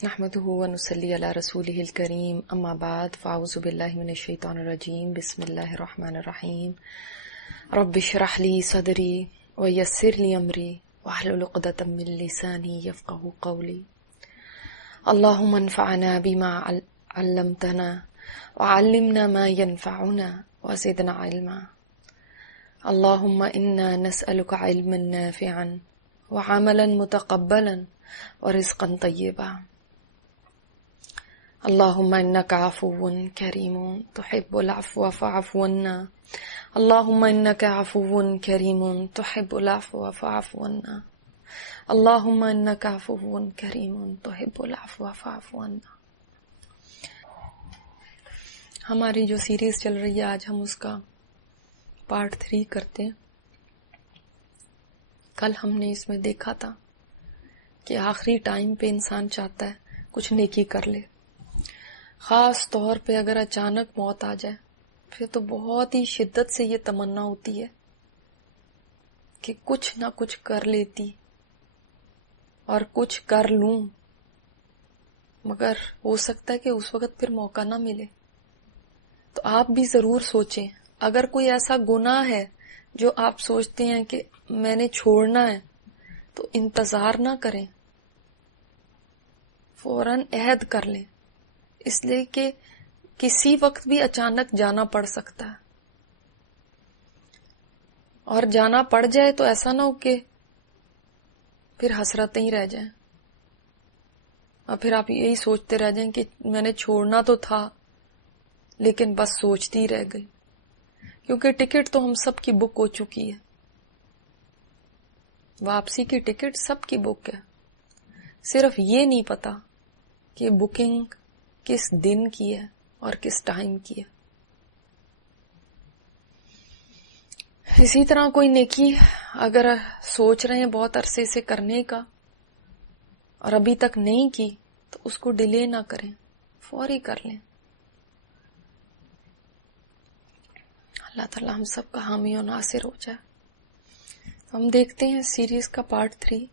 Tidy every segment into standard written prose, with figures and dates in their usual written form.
نحمده ونصلي على رسوله الكريم اما بعد فاعوذ بالله من الشيطان الرجيم بسم الله الرحمن الرحيم رب اشرح لي صدري ويسر لي امري واحلل عقدة من لساني يفقهوا قولي اللهم انفعنا بما علمتنا وعلمنا ما ينفعنا وزدنا علما اللهم انا نسألك علما نافعا وعملا متقبلا ورزقا طيبا اللهم انك عفو كريم تحب العفو فاعف عنا اللهم انك عفو كريم تحب العفو فاعف عنا اللهم انك عفو كريم تحب العفو فاعف عنا. ہماری جو سیریز چل رہی ہے آج ہم اس کا پارٹ 3 کرتے ہیں. کل ہم نے اس میں دیکھا تھا کہ آخری ٹائم پہ انسان چاہتا ہے کچھ نیکی کر لے. خاص طور پہ اگر اچانک موت آ جائے پھر تو بہت ہی شدت سے یہ تمنا ہوتی ہے کہ کچھ نہ کچھ کر لیتی اور کچھ کر لوں، مگر ہو سکتا ہے کہ اس وقت پھر موقع نہ ملے. تو آپ بھی ضرور سوچیں، اگر کوئی ایسا گناہ ہے جو آپ سوچتے ہیں کہ میں نے چھوڑنا ہے تو انتظار نہ کریں، فوراً عہد کر لیں، اس لیے کہ کسی وقت بھی اچانک جانا پڑ سکتا ہے. اور جانا پڑ جائے تو ایسا نہ ہو کہ پھر حسرتیں ہی رہ جائیں اور پھر آپ یہی سوچتے رہ جائیں کہ میں نے چھوڑنا تو تھا لیکن بس سوچتی ہی رہ گئی. کیونکہ ٹکٹ تو ہم سب کی بک ہو چکی ہے، واپسی کی ٹکٹ سب کی بک ہے. صرف یہ نہیں پتا کہ بکنگ کس دن کی ہے اور کس ٹائم کی ہے. اسی طرح کوئی نیکی اگر سوچ رہے ہیں بہت عرصے سے کرنے کا اور ابھی تک نہیں کی تو اس کو ڈیلے نہ کریں، فوری کر لیں. اللہ تعالی ہم سب کا حامی و ناصر ہو جائے. ہم دیکھتے ہیں سیریز کا پارٹ 3.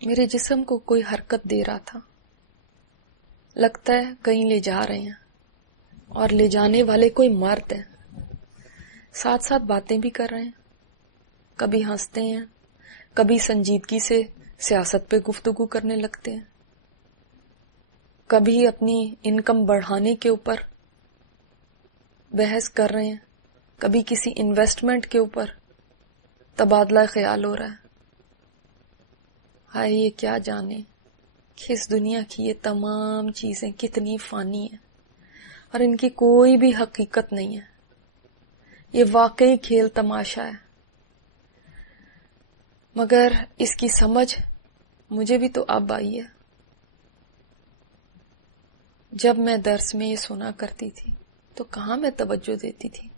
میرے جسم کو کوئی حرکت دے رہا تھا، لگتا ہے کہیں لے جا رہے ہیں اور لے جانے والے کوئی مرد ہیں. ساتھ ساتھ باتیں بھی کر رہے ہیں، کبھی ہنستے ہیں، کبھی سنجیدگی سے سیاست پہ گفتگو کرنے لگتے ہیں، کبھی اپنی انکم بڑھانے کے اوپر بحث کر رہے ہیں، کبھی کسی انویسٹمنٹ کے اوپر تبادلہ خیال ہو رہا ہے. ہائے یہ کیا جانے کہ اس دنیا کی یہ تمام چیزیں کتنی فانی ہیں اور ان کی کوئی بھی حقیقت نہیں ہے. یہ واقعی کھیل تماشا ہے. مگر اس کی سمجھ مجھے بھی تو اب آئی ہے. جب میں درس میں یہ سنا کرتی تھی تو کہاں میں توجہ دیتی تھی،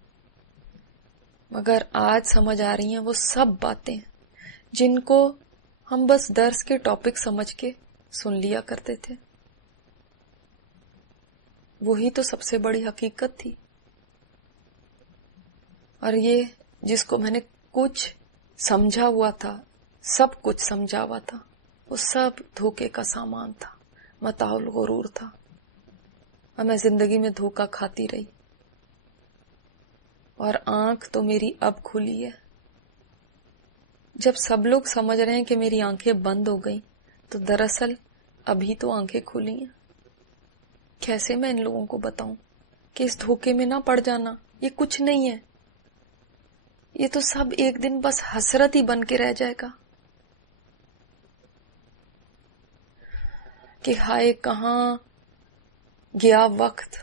مگر آج سمجھ آ رہی ہیں وہ سب باتیں جن کو ہم بس درس کے ٹاپک سمجھ کے سن لیا کرتے تھے. وہی تو سب سے بڑی حقیقت تھی. اور یہ جس کو میں نے کچھ سمجھا ہوا تھا، سب کچھ سمجھا ہوا تھا، وہ سب دھوکے کا سامان تھا، متاع الغرور تھا. اور میں زندگی میں دھوکا کھاتی رہی. اور آنکھ تو میری اب کھلی ہے. جب سب لوگ سمجھ رہے ہیں کہ میری آنکھیں بند ہو گئیں تو دراصل ابھی تو آنکھیں کھلی ہیں. کیسے میں ان لوگوں کو بتاؤں کہ اس دھوکے میں نہ پڑ جانا، یہ کچھ نہیں ہے، یہ تو سب ایک دن بس حسرت ہی بن کے رہ جائے گا کہ ہائے کہاں گیا وقت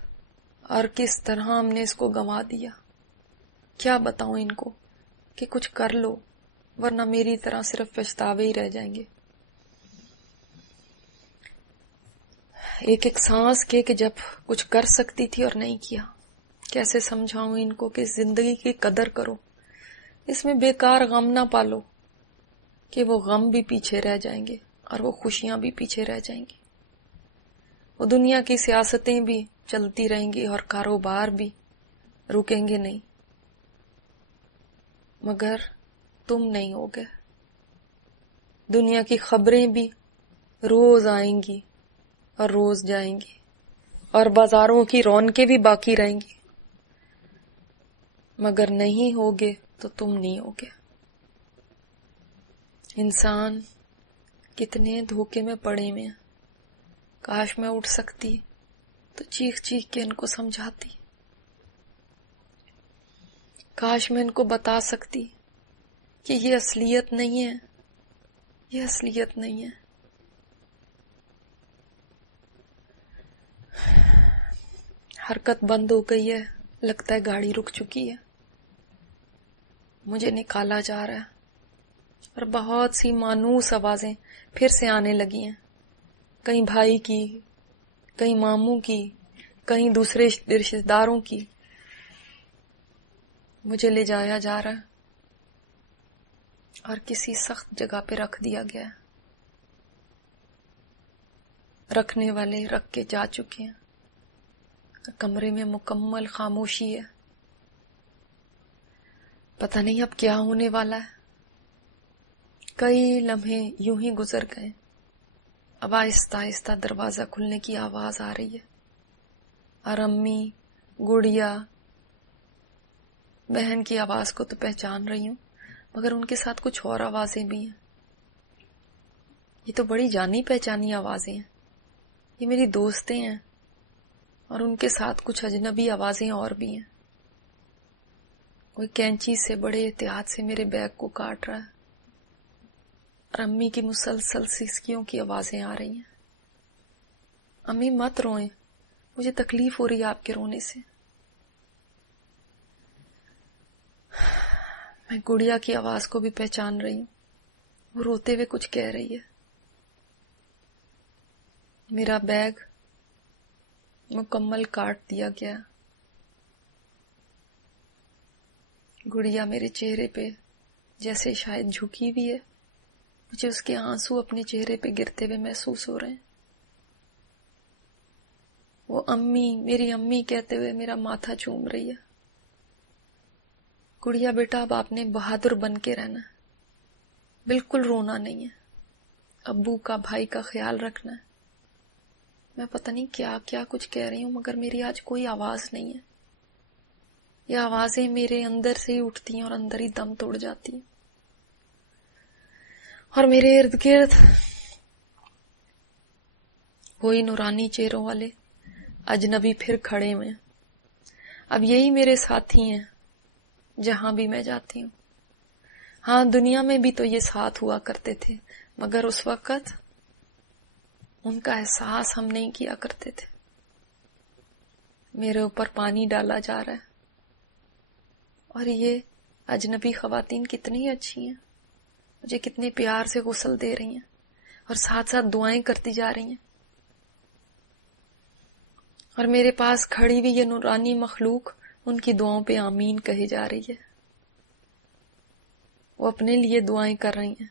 اور کس طرح ہم نے اس کو گنوا دیا. کیا بتاؤں ان کو کہ کچھ کر لو ورنہ میری طرح صرف پچھتاوے ہی رہ جائیں گے. ایک ایک سانس کے کہ جب کچھ کر سکتی تھی اور نہیں کیا. کیسے سمجھاؤں ان کو کہ زندگی کی قدر کرو، اس میں بیکار غم نہ پالو کہ وہ غم بھی پیچھے رہ جائیں گے اور وہ خوشیاں بھی پیچھے رہ جائیں گی. وہ دنیا کی سیاستیں بھی چلتی رہیں گی اور کاروبار بھی رکیں گے نہیں، مگر تم نہیں ہوگے. دنیا کی خبریں بھی روز آئیں گی اور روز جائیں گی، اور بازاروں کی رونقیں بھی باقی رہیں گی، مگر نہیں ہوگے تو تم نہیں ہوگے۔ انسان کتنے دھوکے میں پڑے ہوئے ہیں۔ کاش میں اٹھ سکتی تو چیخ چیخ کے ان کو سمجھاتی، کاش میں ان کو بتا سکتی کہ یہ اصلیت نہیں ہے، یہ اصلیت نہیں ہے۔ حرکت بند ہو گئی ہے، لگتا ہے گاڑی رک چکی ہے، مجھے نکالا جا رہا ہے، اور بہت سی مانوس آوازیں پھر سے آنے لگی ہیں، کہیں بھائی کی، کہیں ماموں کی، کہیں دوسرے رشتہ داروں کی۔ مجھے لے جایا جا رہا ہے اور کسی سخت جگہ پہ رکھ دیا گیا ہے۔ رکھنے والے رکھ کے جا چکے ہیں، کمرے میں مکمل خاموشی ہے۔ پتہ نہیں اب کیا ہونے والا ہے۔ کئی لمحے یوں ہی گزر گئے، اب آہستہ آہستہ دروازہ کھلنے کی آواز آ رہی ہے، اور امی، گڑیا، بہن کی آواز کو تو پہچان رہی ہوں، مگر ان کے ساتھ کچھ اور آوازیں بھی ہیں۔ یہ تو بڑی جانی پہچانی آوازیں ہیں، یہ میری دوستیں ہیں، اور ان کے ساتھ کچھ اجنبی آوازیں اور بھی ہیں۔ کوئی کینچی سے بڑے احتیاط سے میرے بیگ کو کاٹ رہا ہے، اور امی کی مسلسل سسکیوں کی آوازیں آ رہی ہیں۔ امی مت روئیں، مجھے تکلیف ہو رہی ہے آپ کے رونے سے۔ میں گڑیا کی آواز کو بھی پہچان رہی ہوں، وہ روتے ہوئے کچھ کہہ رہی ہے۔ میرا بیگ مکمل کاٹ دیا گیا۔ گڑیا میرے چہرے پہ جیسے شاید جھکی ہوئی ہے، مجھے اس کے آنسو اپنے چہرے پہ گرتے ہوئے محسوس ہو رہے ہیں۔ وہ امی، میری امی کہتے ہوئے میرا ماتھا چوم رہی ہے۔ گڑیا بیٹا، اب آپ نے بہادر بن کے رہنا ہے، بالکل رونا نہیں ہے، ابو کا، بھائی کا خیال رکھنا ہے۔ میں پتہ نہیں کیا کیا کچھ کہہ رہی ہوں، مگر میری آج کوئی آواز نہیں ہے۔ یہ آوازیں میرے اندر سے ہی اٹھتی ہیں اور اندر ہی دم توڑ جاتی ہیں، اور میرے ارد گرد وہی نورانی چہروں والے اجنبی پھر کھڑے ہوئے ہیں۔ اب یہی میرے ساتھی ہیں جہاں بھی میں جاتی ہوں۔ ہاں، دنیا میں بھی تو یہ ساتھ ہوا کرتے تھے، مگر اس وقت ان کا احساس ہم نہیں کیا کرتے تھے۔ میرے اوپر پانی ڈالا جا رہا ہے، اور یہ اجنبی خواتین کتنی اچھی ہیں، مجھے کتنے پیار سے غسل دے رہی ہیں، اور ساتھ ساتھ دعائیں کرتی جا رہی ہیں، اور میرے پاس کھڑی ہوئی یہ نورانی مخلوق ان کی دعاؤں پہ آمین کہی جا رہی ہے۔ وہ اپنے لیے دعائیں کر رہی ہیں،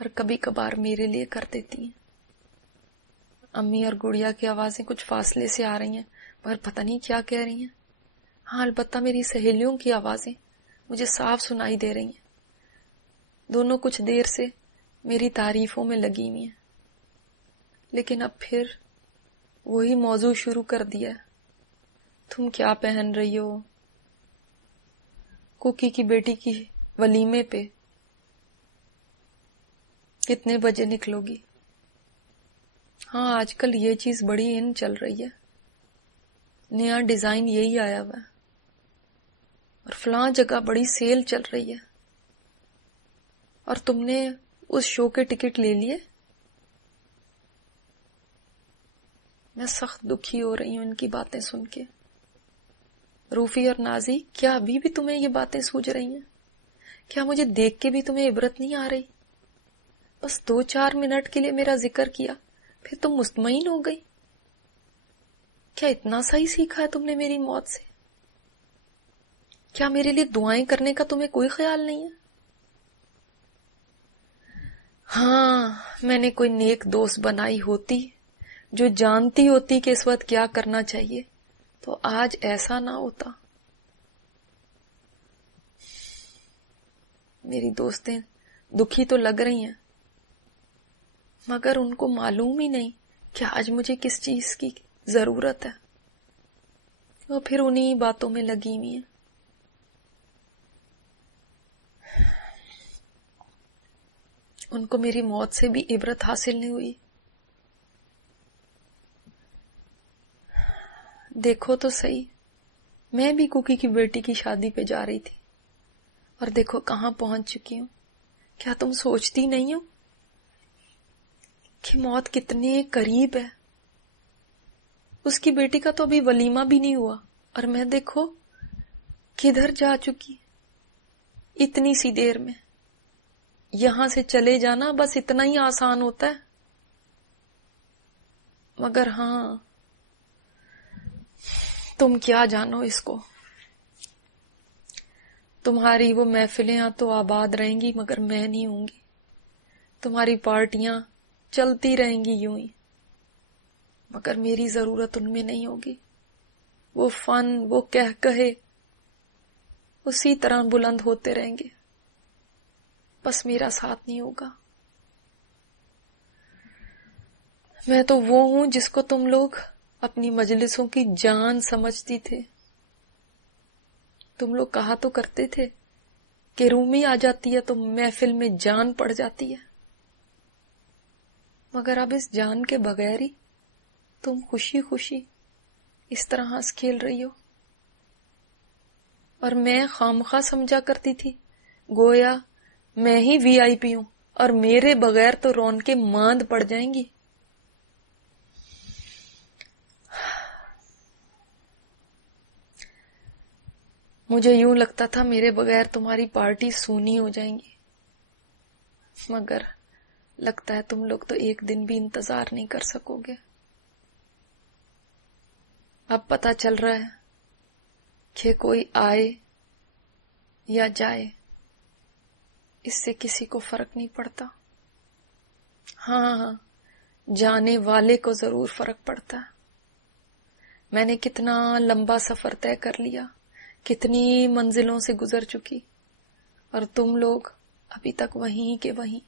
اور کبھی کبھار میرے لیے کر دیتی ہیں۔ امی اور گڑیا کی آوازیں کچھ فاصلے سے آ رہی ہیں، مگر پتہ نہیں کیا کہہ رہی ہیں۔ ہاں، البتہ میری سہیلیوں کی آوازیں مجھے صاف سنائی دے رہی ہیں، دونوں کچھ دیر سے میری تعریفوں میں لگی ہوئی ہیں، لیکن اب پھر وہی موضوع شروع کر دیا ہے۔ تم کیا پہن رہی ہو؟ کوکی کی بیٹی کی ولیمے پہ کتنے بجے نکلو گی؟ ہاں، آج کل یہ چیز بڑی ان چل رہی ہے، نیا ڈیزائن یہی آیا ہوا ہے، اور فلاں جگہ بڑی سیل چل رہی ہے، اور تم نے اس شو کے ٹکٹ لے لیے؟ میں سخت دکھی ہو رہی ہوں ان کی باتیں سن کے۔ روفی اور نازی، کیا ابھی بھی تمہیں یہ باتیں سوجھ رہی ہیں؟ کیا مجھے دیکھ کے بھی تمہیں عبرت نہیں آ رہی؟ بس 2-4 منٹ کے لیے میرا ذکر کیا، پھر تم مطمئن ہو گئی؟ کیا اتنا سا ہی سیکھا ہے تم نے میری موت سے؟ کیا میرے لیے دعائیں کرنے کا تمہیں کوئی خیال نہیں ہے؟ ہاں، میں نے کوئی نیک دوست بنائی ہوتی جو جانتی ہوتی کہ اس وقت کیا کرنا چاہیے، تو آج ایسا نہ ہوتا۔ میری دوستیں دکھی تو لگ رہی ہیں، مگر ان کو معلوم ہی نہیں کہ آج مجھے کس چیز کی ضرورت ہے. وہ پھر انہی باتوں میں لگی ہوئی ہیں. ان کو میری موت سے بھی عبرت حاصل نہیں ہوئی. دیکھو تو صحیح، میں بھی کوکی کی بیٹی کی شادی پہ جا رہی تھی، اور دیکھو کہاں پہنچ چکی ہوں. کیا تم سوچتی نہیں ہو کہ موت کتنے قریب ہے؟ اس کی بیٹی کا تو ابھی ولیمہ بھی نہیں ہوا، اور میں دیکھو کدھر جا چکی اتنی سی دیر میں. یہاں سے چلے جانا بس اتنا ہی آسان ہوتا ہے. مگر ہاں، تم کیا جانو اس کو. تمہاری وہ محفلیں تو آباد رہیں گی مگر میں نہیں ہوں گی. تمہاری پارٹیاں چلتی رہیں گی یوں ہی، مگر میری ضرورت ان میں نہیں ہوگی. وہ فن، وہ کہے اسی طرح بلند ہوتے رہیں گے، بس میرا ساتھ نہیں ہوگا. میں تو وہ ہوں جس کو تم لوگ اپنی مجلسوں کی جان سمجھتی تھے. تم لوگ کہا تو کرتے تھے کہ رومی آ جاتی ہے تو محفل میں جان پڑ جاتی ہے. مگر اب اس جان کے بغیر ہی تم خوشی خوشی اس طرح ہنس کھیل رہی ہو. اور میں خامخواہ سمجھا کرتی تھی گویا میں ہی وی آئی پی ہوں، اور میرے بغیر تو رونقیں ماند پڑ جائیں گی. مجھے یوں لگتا تھا میرے بغیر تمہاری پارٹی سونی ہو جائیں گی، مگر لگتا ہے تم لوگ تو ایک دن بھی انتظار نہیں کر سکو گے. اب پتہ چل رہا ہے کہ کوئی آئے یا جائے اس سے کسی کو فرق نہیں پڑتا. ہاں، جانے والے کو ضرور فرق پڑتا ہے. میں نے کتنا لمبا سفر طے کر لیا، کتنی منزلوں سے گزر چکی، اور تم لوگ ابھی تک وہیں کے وہیں.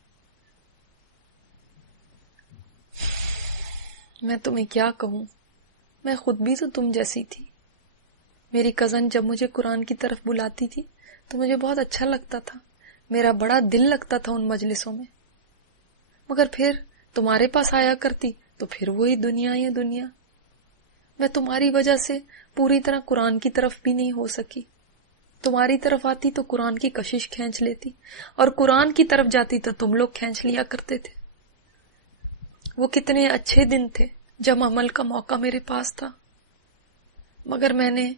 میں تمہیں کیا کہوں، میں خود بھی تو تم جیسی تھی. میری کزن جب مجھے قرآن کی طرف بلاتی تھی تو مجھے بہت اچھا لگتا تھا، میرا بڑا دل لگتا تھا ان مجلسوں میں. مگر پھر تمہارے پاس آیا کرتی تو پھر وہی دنیا یا دنیا. میں تمہاری وجہ سے پوری طرح قرآن کی طرف بھی نہیں ہو سکی. تمہاری طرف آتی تو قرآن کی کشش کھینچ لیتی، اور قرآن کی طرف جاتی تو تم لوگ کھینچ لیا کرتے تھے. وہ کتنے اچھے دن تھے جب عمل کا موقع میرے پاس تھا. مگر میں نے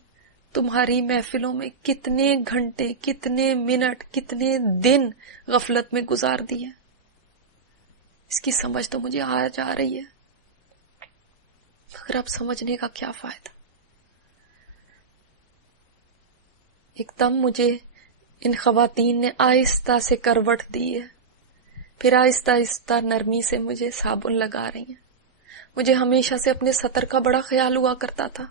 تمہاری محفلوں میں کتنے گھنٹے، کتنے منٹ، کتنے دن غفلت میں گزار دیے. اس کی سمجھ تو مجھے آ جا رہی ہے، مگر اب سمجھنے کا کیا فائدہ. ایک دم مجھے ان خواتین نے آہستہ سے کروٹ دی ہے، پھر آہستہ آہستہ نرمی سے مجھے صابن لگا رہی ہیں. مجھے ہمیشہ سے اپنے سطر کا بڑا خیال ہوا کرتا تھا،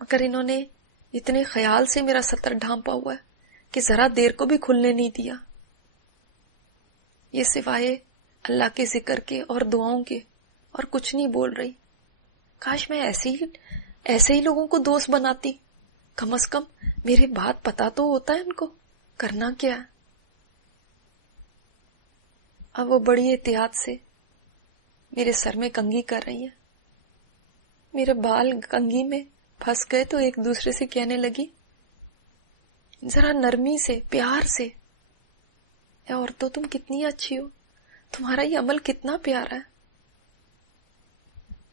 مگر انہوں نے اتنے خیال سے میرا سطر ڈھانپا ہوا ہے کہ ذرا دیر کو بھی کھلنے نہیں دیا. یہ سوائے اللہ کے ذکر کے اور دعاؤں کے اور کچھ نہیں بول رہی. کاش میں ایسے ہی لوگوں کو دوست بناتی. کم از کم میرے بات پتا تو ہوتا ہے ان کو کرنا کیا ہے. اب وہ بڑی احتیاط سے میرے سر میں کنگھی کر رہی ہے. میرے بال کنگھی میں پھنس گئے تو ایک دوسرے سے کہنے لگی ذرا نرمی سے، پیار سے، اے عورتوں تم کتنی اچھی ہو، تمہارا یہ عمل کتنا پیارا ہے.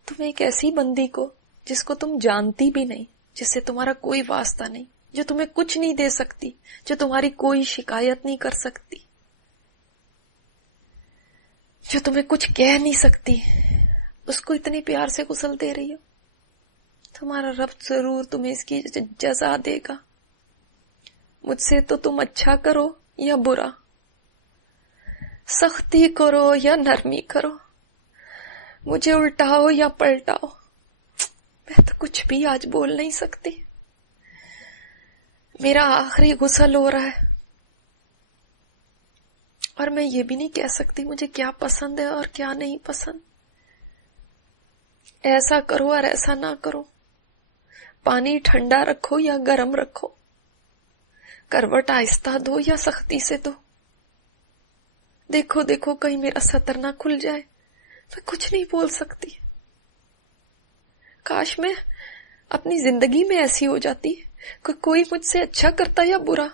تم ایک ایسی بندی کو جس کو تم جانتی بھی نہیں، جس سے تمہارا کوئی واسطہ نہیں، جو تمہیں کچھ نہیں دے سکتی، جو تمہاری کوئی شکایت نہیں کر سکتی، جو تمہیں کچھ کہہ نہیں سکتی، اس کو اتنے پیار سے غسل دے رہی ہو. تمہارا رب ضرور تمہیں اس کی جزا دے گا. مجھ سے تو تم اچھا کرو یا برا، سختی کرو یا نرمی کرو، مجھے الٹاؤ یا پلٹاؤ، میں تو کچھ بھی آج بول نہیں سکتی. میرا آخری غسل ہو رہا ہے، اور میں یہ بھی نہیں کہہ سکتی مجھے کیا پسند ہے اور کیا نہیں پسند. ایسا کرو اور ایسا نہ کرو. پانی ٹھنڈا رکھو یا گرم رکھو. کروٹ آہستہ دو یا سختی سے دو. دیکھو دیکھو کہیں میرا سطر نہ کھل جائے. میں کچھ نہیں بول سکتی. کاش میں اپنی زندگی میں ایسی ہو جاتی کہ کوئی مجھ سے اچھا کرتا یا برا،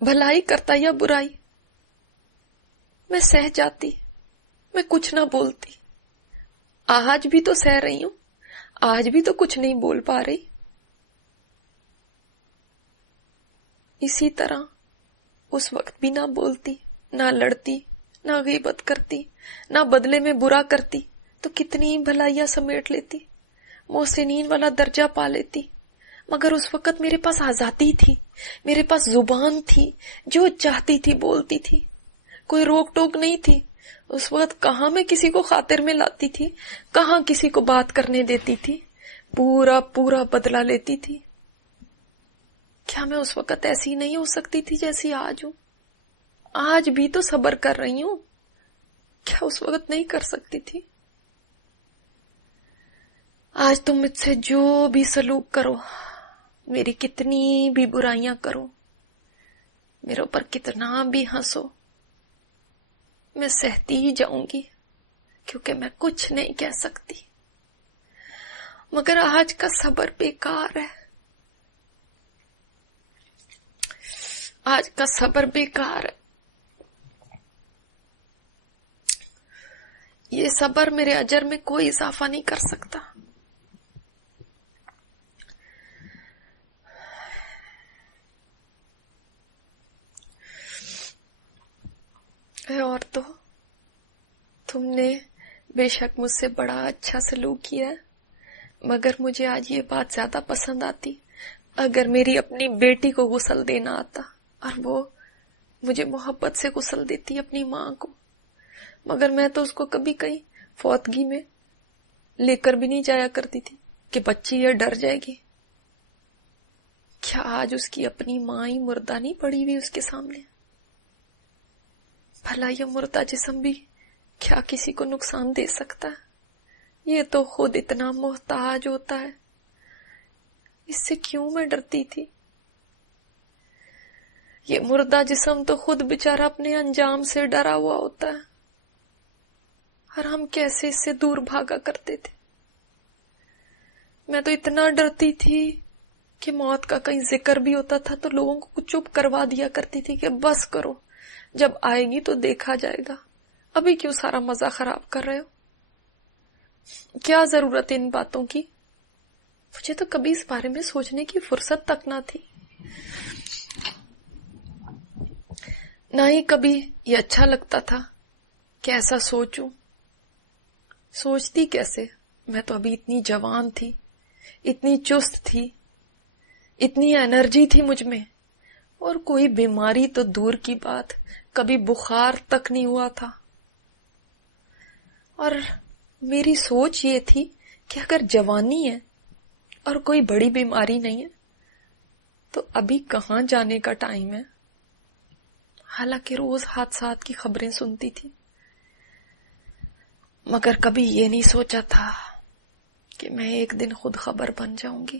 بھلائی کرتا یا برائی، میں سہ جاتی، میں کچھ نہ بولتی. آج بھی تو سہ رہی ہوں، آج بھی تو کچھ نہیں بول پا رہی. اسی طرح اس وقت بھی نہ بولتی، نہ لڑتی، نہ غیبت کرتی، نہ بدلے میں برا کرتی تو کتنی بھلائیاں سمیٹ لیتی، محسنین والا درجہ پا لیتی. مگر اس وقت میرے پاس آزادی تھی، میرے پاس زبان تھی، جو چاہتی تھی بولتی تھی، کوئی روک ٹوک نہیں تھی. اس وقت کہاں میں کسی کو خاطر میں لاتی تھی، کہاں کسی کو بات کرنے دیتی تھی، پورا پورا بدلہ لیتی تھی. کیا میں اس وقت ایسی نہیں ہو سکتی تھی جیسی آج ہوں؟ آج بھی تو صبر کر رہی ہوں، کیا اس وقت نہیں کر سکتی تھی؟ آج تم مجھ سے جو بھی سلوک کرو، میری کتنی بھی برائیاں کرو، میرے اوپر کتنا بھی ہنسو، میں سہتی ہی جاؤں گی، کیونکہ میں کچھ نہیں کہہ سکتی. مگر آج کا صبر بیکار ہے، آج کا صبر بیکار ہے. یہ صبر میرے اجر میں کوئی اضافہ نہیں کر سکتا. اے عورتوں، تم نے بے شک مجھ سے بڑا اچھا سلوک کیا ہے، مگر مجھے آج یہ بات زیادہ پسند آتی اگر میری اپنی بیٹی کو غسل دینا آتا اور وہ مجھے محبت سے غسل دیتی اپنی ماں کو. مگر میں تو اس کو کبھی کہیں فوتگی میں لے کر بھی نہیں جایا کرتی تھی کہ بچی یہ ڈر جائے گی. کیا آج اس کی اپنی ماں ہی مردہ نہیں پڑی ہوئی اس کے سامنے؟ بھلا یہ مردہ جسم بھی کیا کسی کو نقصان دے سکتا ہے؟ یہ تو خود اتنا محتاج ہوتا ہے. اس سے کیوں میں ڈرتی تھی؟ یہ مردہ جسم تو خود بیچارہ اپنے انجام سے ڈرا ہوا ہوتا ہے، اور ہم کیسے اس سے دور بھاگا کرتے تھے. میں تو اتنا ڈرتی تھی کہ موت کا کہیں ذکر بھی ہوتا تھا تو لوگوں کو چپ کروا دیا کرتی تھی کہ بس کرو، جب آئے گی تو دیکھا جائے گا، ابھی کیوں سارا مزہ خراب کر رہے ہو؟ کیا ضرورت ہے ان باتوں کی؟ مجھے تو کبھی اس بارے میں سوچنے کی فرصت تک نہ تھی، نہ ہی کبھی یہ اچھا لگتا تھا کہ ایسا سوچوں. سوچتی کیسے؟ میں تو ابھی اتنی جوان تھی، اتنی چست تھی، اتنی انرجی تھی مجھ میں، اور کوئی بیماری تو دور کی بات، کبھی بخار تک نہیں ہوا تھا. اور میری سوچ یہ تھی کہ اگر جوانی ہے اور کوئی بڑی بیماری نہیں ہے تو ابھی کہاں جانے کا ٹائم ہے. حالانکہ روز حادثات کی خبریں سنتی تھی، مگر کبھی یہ نہیں سوچا تھا کہ میں ایک دن خود خبر بن جاؤں گی.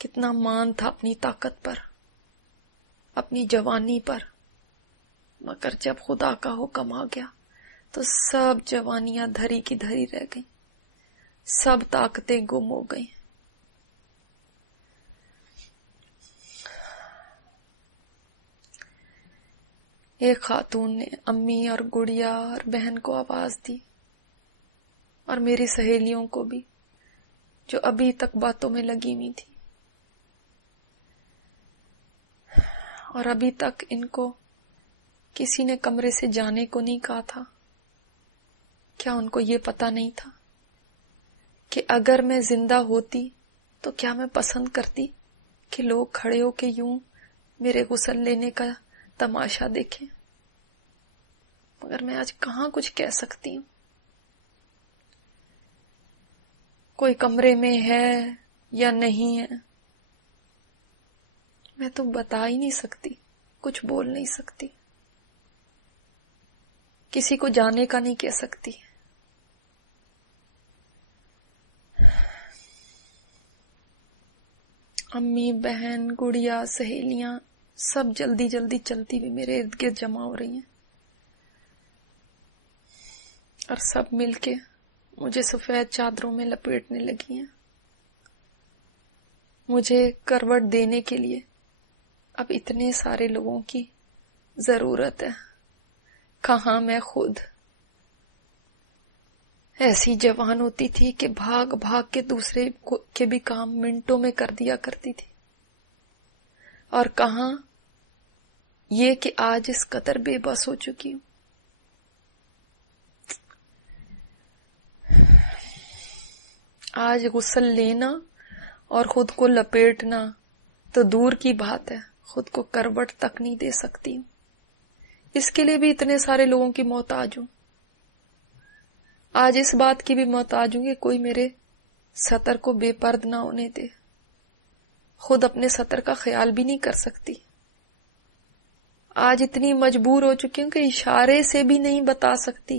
کتنا مان تھا اپنی طاقت پر، اپنی جوانی پر، مگر جب خدا کا حکم آ گیا تو سب جوانیاں دھری کی دھری رہ گئیں، سب طاقتیں گم ہو گئیں. ایک خاتون نے امی اور گڑیا اور بہن کو آواز دی، اور میری سہیلیوں کو بھی جو ابھی تک باتوں میں لگی ہوئی تھی، اور ابھی تک ان کو کسی نے کمرے سے جانے کو نہیں کہا تھا. کیا ان کو یہ پتا نہیں تھا کہ اگر میں زندہ ہوتی تو کیا میں پسند کرتی کہ لوگ کھڑے ہو کے یوں میرے غسل لینے کا تماشا دیکھیں؟ مگر میں آج کہاں کچھ کہہ سکتی ہوں. کوئی کمرے میں ہے یا نہیں ہے، میں تو بتا ہی نہیں سکتی، کچھ بول نہیں سکتی، کسی کو جانے کا نہیں کہہ سکتی۔ امی، بہن، گڑیا، سہیلیاں سب جلدی جلدی چلتی ہوئی میرے ارد گرد جمع ہو رہی ہیں، اور سب مل کے مجھے سفید چادروں میں لپیٹنے لگی ہیں۔ مجھے کروٹ دینے کے لیے اب اتنے سارے لوگوں کی ضرورت ہے، کہاں میں خود ایسی جوان ہوتی تھی کہ بھاگ بھاگ کے دوسرے کے بھی کام منٹوں میں کر دیا کرتی تھی، اور کہاں یہ کہ آج اس قدر بے بس ہو چکی ہوں۔ آج غسل لینا اور خود کو لپیٹنا تو دور کی بات ہے، خود کو کروٹ تک نہیں دے سکتی ہوں، اس کے لیے بھی اتنے سارے لوگوں کی محتاج ہوں۔ آج اس بات کی بھی محتاج ہوں کہ کوئی میرے سطر کو بے پرد نہ ہونے دے، خود اپنے سطر کا خیال بھی نہیں کر سکتی۔ آج اتنی مجبور ہو چکی ہوں کہ اشارے سے بھی نہیں بتا سکتی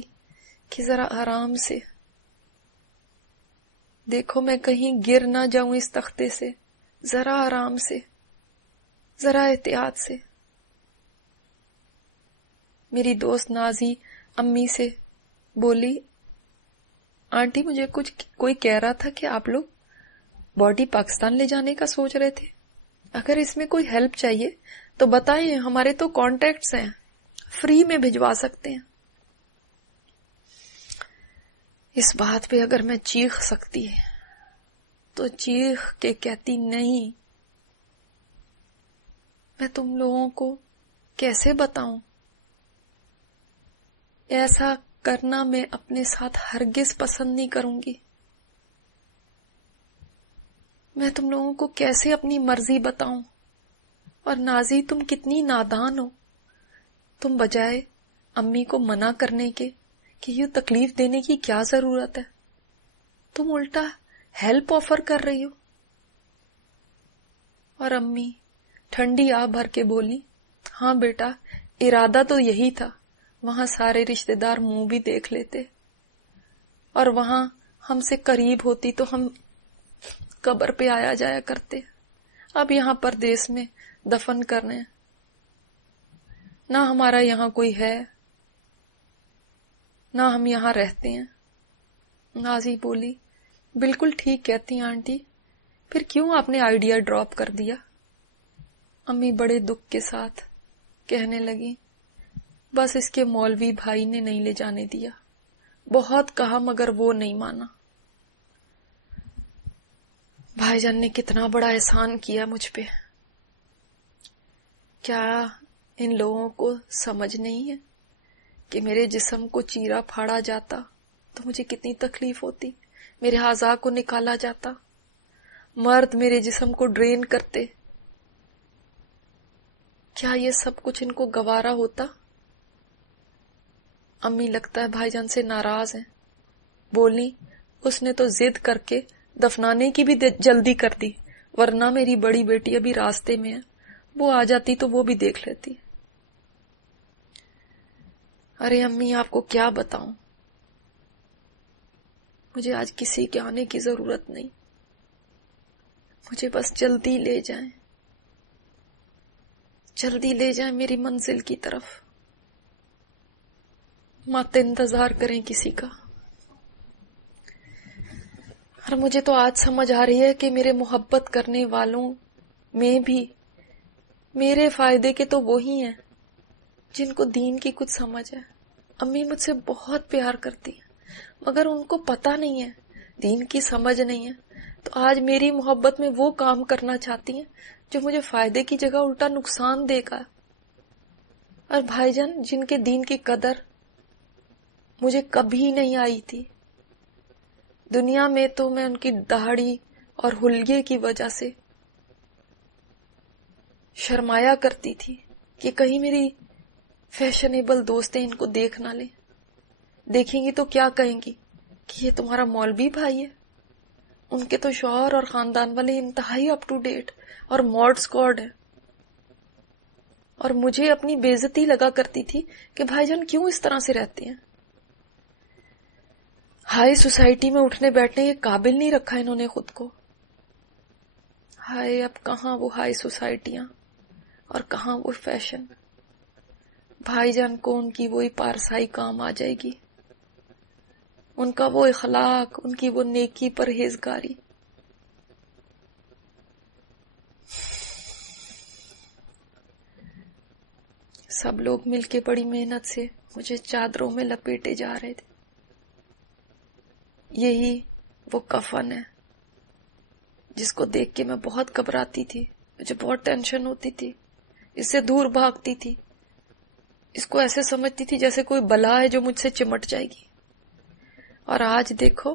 کہ ذرا آرام سے دیکھو، میں کہیں گر نہ جاؤں اس تختے سے، ذرا آرام سے، ذرا احتیاط سے۔ میری دوست نازی امی سے بولی، آنٹی مجھے کوئی کہہ رہا تھا کہ آپ لوگ باڈی پاکستان لے جانے کا سوچ رہے تھے، اگر اس میں کوئی ہیلپ چاہیے تو بتائیں، ہمارے تو کانٹیکٹس ہیں، فری میں بھجوا سکتے ہیں۔ اس بات پہ اگر میں چیخ سکتی تو چیخ کے کہتی، نہیں، میں تم لوگوں کو کیسے بتاؤں، ایسا کرنا میں اپنے ساتھ ہرگز پسند نہیں کروں گی۔ میں تم لوگوں کو کیسے اپنی مرضی بتاؤں، اور نازی تم کتنی نادان ہو، تم بجائے امی کو منع کرنے کے کہ یہ تکلیف دینے کی کیا ضرورت ہے، تم الٹا ہیلپ آفر کر رہی ہو۔ اور امی ٹھنڈی آہ بھر کے بولی، ہاں بیٹا، ارادہ تو یہی تھا، وہاں سارے رشتہ دار منہ بھی دیکھ لیتے، اور وہاں ہم سے قریب ہوتی تو ہم قبر پہ آیا جایا کرتے، اب یہاں پردیس میں دفن کرنے، نہ ہمارا یہاں کوئی ہے، نہ ہم یہاں رہتے ہیں۔ نازی بولی، بالکل ٹھیک کہتی ہیں آنٹی، پھر کیوں آپ نے آئیڈیا ڈراپ کر دیا؟ امی بڑے دکھ کے ساتھ کہنے لگی، بس اس کے مولوی بھائی نے نہیں لے جانے دیا، بہت کہا مگر وہ نہیں مانا۔ بھائی جان نے کتنا بڑا احسان کیا مجھ پہ، کیا ان لوگوں کو سمجھ نہیں ہے کہ میرے جسم کو چیرا پھاڑا جاتا تو مجھے کتنی تکلیف ہوتی، میرے اعضاء کو نکالا جاتا، مرد میرے جسم کو ڈرین کرتے، کیا یہ سب کچھ ان کو گوارا ہوتا؟ امی لگتا ہے بھائی جان سے ناراض ہیں، بولی، اس نے تو ضد کر کے دفنانے کی بھی جلدی کر دی، ورنہ میری بڑی بیٹی ابھی راستے میں ہے، وہ آ جاتی تو وہ بھی دیکھ لیتی۔ ارے امی، آپ کو کیا بتاؤں، مجھے آج کسی کے آنے کی ضرورت نہیں، مجھے بس جلدی لے جائیں، جلدی لے جائیں میری منزل کی طرف، مت انتظار کریں کسی کا۔ اور مجھے تو آج سمجھ آ رہی ہے کہ میرے محبت کرنے والوں میں بھی میرے فائدے کے تو وہی ہیں جن کو دین کی کچھ سمجھ ہے۔ امی مجھ سے بہت پیار کرتی ہیں، مگر ان کو پتہ نہیں ہے، دین کی سمجھ نہیں ہے، تو آج میری محبت میں وہ کام کرنا چاہتی ہیں جو مجھے فائدے کی جگہ الٹا نقصان دے گا۔ اور بھائی جان جن کے دین کی قدر مجھے کبھی نہیں آئی تھی، دنیا میں تو میں ان کی داڑھی اور حلیے کی وجہ سے شرمایا کرتی تھی کہ کہیں میری فیشنیبل دوستیں ان کو دیکھ نہ لیں، دیکھیں گی تو کیا کہیں گی کہ یہ تمہارا مولوی بھائی ہے۔ ان کے تو شوہر اور خاندان والے انتہائی اپ ٹو ڈیٹ اور ماڈ اسکواڈ ہے، اور مجھے اپنی بے عزتی لگا کرتی تھی کہ بھائی جان کیوں اس طرح سے رہتے ہیں. ہائی سوسائٹی میں اٹھنے بیٹھنے کے قابل نہیں رکھا انہوں نے خود کو. ہائے اب کہاں وہ ہائی سوسائٹیاں اور کہاں وہ فیشن. بھائی جان کو ان کی وہی پارسائی کام آ جائے گی، ان کا وہ اخلاق، ان کی وہ نیکی پرہیزگاری. سب لوگ مل کے بڑی محنت سے مجھے چادروں میں لپیٹے جا رہے تھے. یہی وہ کفن ہے جس کو دیکھ کے میں بہت گھبراتی تھی، مجھے بہت ٹینشن ہوتی تھی، اس سے دور بھاگتی تھی، اس کو ایسے سمجھتی تھی جیسے کوئی بلا ہے جو مجھ سے چمٹ جائے گی. اور آج دیکھو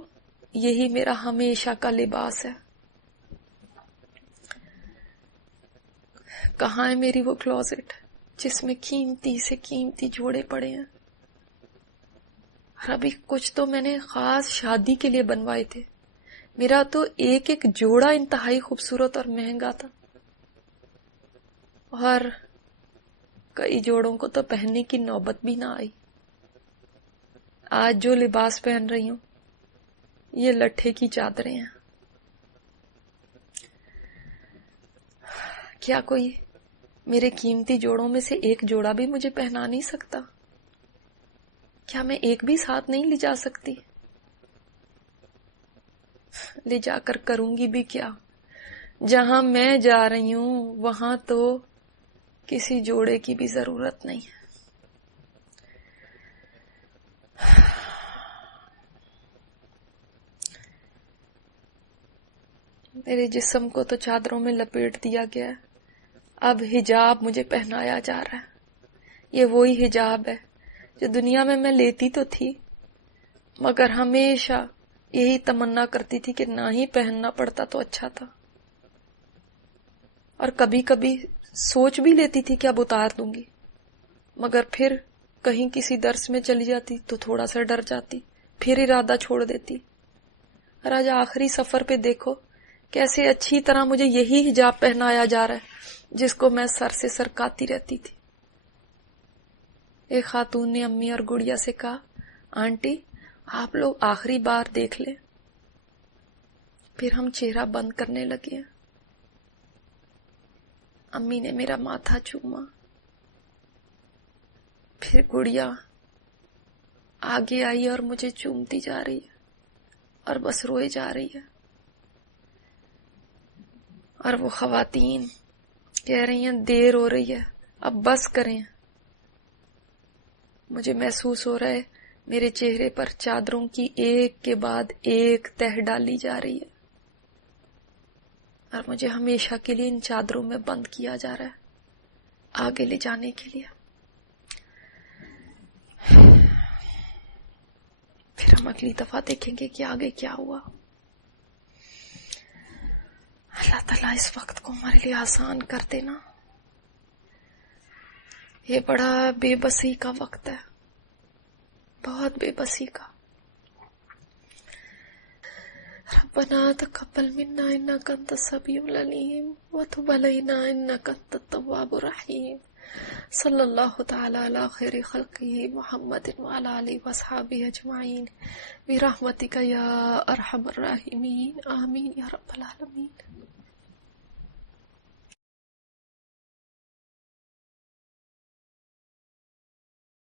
یہی میرا ہمیشہ کا لباس ہے. کہاں ہے میری وہ کلوزٹ جس میں قیمتی سے قیمتی جوڑے پڑے ہیں. اور ابھی کچھ تو میں نے خاص شادی کے لیے بنوائے تھے. میرا تو ایک ایک جوڑا انتہائی خوبصورت اور مہنگا تھا، اور کئی جوڑوں کو تو پہننے کی نوبت بھی نہ آئی. آج جو لباس پہن رہی ہوں یہ لٹھے کی چادریں ہیں. کیا کوئی میرے قیمتی جوڑوں میں سے ایک جوڑا بھی مجھے پہنا نہیں سکتا؟ کیا میں ایک بھی ساتھ نہیں لے جا سکتی؟ لے جا کر کروں گی بھی کیا؟ جہاں میں جا رہی ہوں وہاں تو کسی جوڑے کی بھی ضرورت نہیں ہے. میرے جسم کو تو چادروں میں لپیٹ دیا گیا ہے، اب حجاب مجھے پہنایا جا رہا ہے. یہ وہی حجاب ہے جو دنیا میں لیتی تو تھی، مگر ہمیشہ یہی تمنا کرتی تھی کہ نہ ہی پہننا پڑتا تو اچھا تھا. اور کبھی کبھی سوچ بھی لیتی تھی کہ اب اتار دوں گی، مگر پھر کہیں کسی درس میں چلی جاتی تو تھوڑا سا ڈر جاتی، پھر ارادہ چھوڑ دیتی. اور آج آخری سفر پہ دیکھو کیسے اچھی طرح مجھے یہی حجاب پہنایا جا رہا ہے جس کو میں سر سے سرکاتی رہتی تھی. ایک خاتون نے امی اور گڑیا سے کہا، آنٹی آپ لوگ آخری بار دیکھ لیں. پھر ہم چہرہ بند کرنے لگے ہیں. امی نے میرا ماتھا چوما، پھر گڑیا آگے آئی اور مجھے چومتی جا رہی ہے اور بس روئے جا رہی ہے. اور وہ خواتین کہہ رہی ہیں دیر ہو رہی ہے اب بس کریں. مجھے محسوس ہو رہا ہے میرے چہرے پر چادروں کی ایک کے بعد ایک تہہ ڈالی جا رہی ہے، اور مجھے ہمیشہ کے لیے ان چادروں میں بند کیا جا رہا ہے آگے لے جانے کے لیے. پھر ہم اگلی دفعہ دیکھیں گے کہ آگے کیا ہوا. اللہ تعالیٰ اس وقت کو ہمارے لیے آسان کر دینا. یہ بڑا بے بسی کا وقت ہے، بہت بے بسی کا. ربنا تقبل منا انك انت السميع العليم وتب علينا انك انت التواب الرحيم. صلی اللہ تعالی علی خیر خلقہ محمد وعلی آلہ واصحابہ اجمعین برحمتک یا ارحم الراحمین. آمین یا رب العالمین.